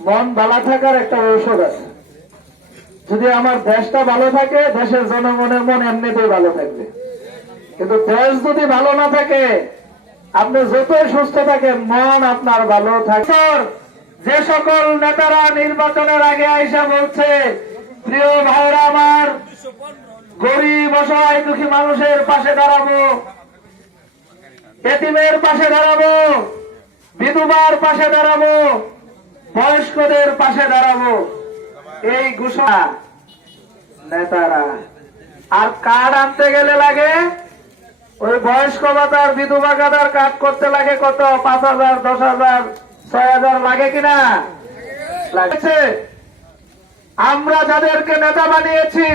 মন ভালো থাকার একটা ঔষধ আছে। যদি আমার দেশটা ভালো থাকে, দেশের জনগণের মন এমনিতেই ভালো থাকবে। কিন্তু দেশ যদি ভালো না থাকে, আপনি যতই সুস্থ থাকেন, মন আপনার ভালো থাকে যে সকল নেতারা নির্বাচনের আগে আইসা বলছে, প্রিয় ভাইরা আমার, গরিব, অসহায়, দুঃখী মানুষের পাশে দাঁড়াবো। এতিমের পাশে দাঁড়াবো। বিধবার পাশে দাঁড়াবো। বয়স্কদের পাশে দাঁড়াবো। এই ঘোষণা। নেতারা, আর কার্ড আনতে গেলে লাগে? ওই বয়স্ক ভাতার, বিধবা ভাতার কার্ড করতে লাগে কত? পাঁচ হাজার, দশ হাজার, ছয় হাজার লাগে কিনা? লাগছে। আমরা যাদেরকে নেতা বানিয়েছি,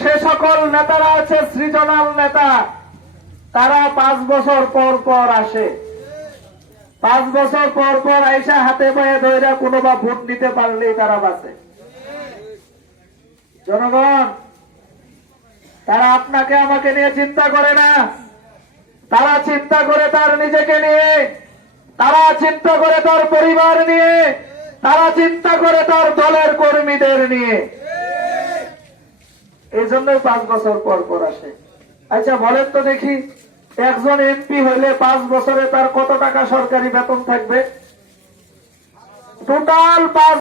সে সকল নেতারা আছে, সৃজনাল নেতা। তারা পাঁচ বছর পর পর আসে। পাঁচ বছর পর পর আইসা হাতে পায়ে ধরে কোনো বা ভোট নিতে পারলেই তারা বাঁচে জনগণ, তারা আপনাকে, আমাকে নিয়ে চিন্তা করে না। তারা চিন্তা করে তার নিজেকে নিয়ে। তারা চিন্তা করে তার পরিবার নিয়ে। তারা চিন্তা করে তার দলের কর্মীদের নিয়ে। এই জন্যই পাঁচ বছর পর পর আসে। আচ্ছা বলেন তো দেখি। একজন এমপি হলে পাঁচ বছরে তার কত টাকা সরকারি বেতন থাকবে? টোটাল পাঁচ